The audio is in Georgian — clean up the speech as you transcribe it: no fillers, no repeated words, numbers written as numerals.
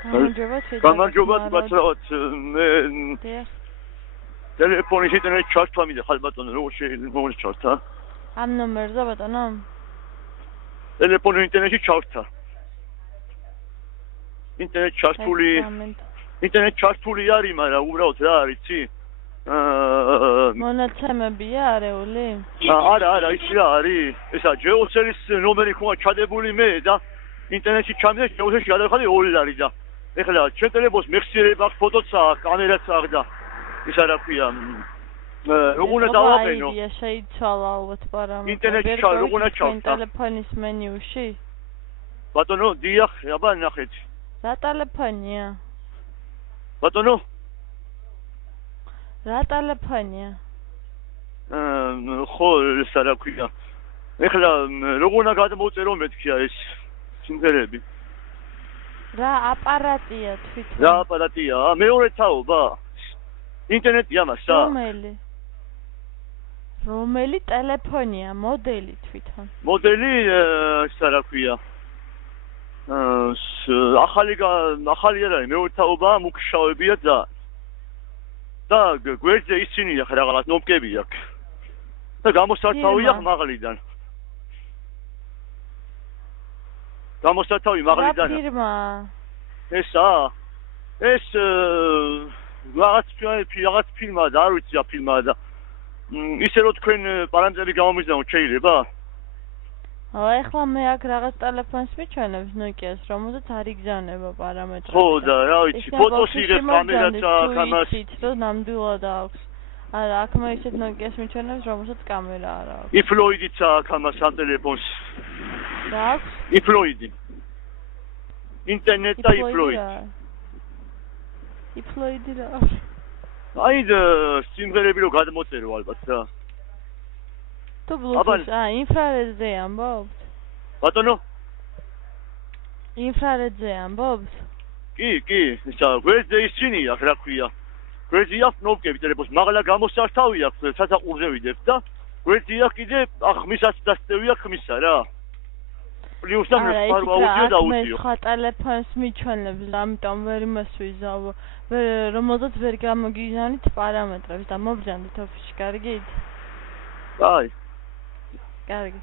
გამარჯობა თვითონ მე ტელეფონის ინტერნეტ ჩართვა მინდა ხალ ბატონო როგორ შეიძლება ჩართვა ამ ნომერზე ბატონო ტელეფონის ინტერნეტი ჩართვა ინტერნეტ ჩართული არის მაგრამ უბრალოდ რა არის იცი მონაცემებია არეული არა ისი რა არის ესა ჯეოსელის ნომერი ხოა ჩადებული მე და ინტერნეტში ჩამდა ჯეოსელში გადავხდი $2 და ეხლა ჩემ ტელეფონს მეხსიერება აქვს ფოტოც აქვს კამერაც აქვს და ისა რა ქვია როგორ უნდა დავაყენო შეიცვალა ალბათ პარამეტრები ინტერნეტში როგორ უნდა ჩავხსნა ტელეფონის მენიუში ბატონო დიახ აბა ნახეთ რა ტელეფონია ბატონო რა ტელეფონია ხო ისა რა ქვია ეხლა როგორ უნდა გადმოვწერო მეთქია ეს სიმღერები რა აპარატია თვითონ რა აპარატია მეორე თაობა ინტერნეტია მასა რომელი ტელეფონია მოდელი თვითონ მოდელი ისა რა ქვია ახალი არა მეორე თაობა მუქშავებია და გვერდზე ისინი ახლა რაღაც ნომკები აქვს და გამოსართავი აქვს მაღლიდან გამოსართავი მაღლიდან ესა ეს რაღაც ფილმაა და არ ვიცი რა ფილმაა და ისე რომ თქვენ პარამეტრები გამომიზნაოთ შეიძლება ეხლა მე აქ რაღაც ტელეფონს მიჩვენებს Nokia-ს რომელზეც არ იგზავნება პარამეტრები ხო და რა ვიცი ფოტოს იღებს კამერაც აქვს ამას რომ ნამდვილად აქვს არა აქ მე ისეთ Nokia-ს მიჩვენებს რომელსაც კამერა არ აქვს იფლოიდიც აქვს ამას ამ ტელეფონს რა აქვს იფლოიდი ინტერნეტ და იფლოიდი რა აი და სიმღერები რო გადმოწერო ალბათ რა თუ ბლუთუს ინფრარედზე ამბობთ ბატონო ინფრარედზე ამბობთ კი ისა გვერდზე ისინი აქ რა ქვია გვერდზე აქვს ნომკები ტელეფონს მაღლა გამოსართავი აქვს სასაყურზე ვიდებს და გვერდზე აქვს კიდე ხმისაც დასწევია ხმისა რა პლუს და მესპარვა აუდიო და აუდიო მე სხვა ტელეფონს მიჩვენებს ამიტომ ვერ იმასვიზავ რომელზეც ვერ გამოგიზავნით პარამეტრებს და მობრძანდით ოფისში კარგით აი კარგი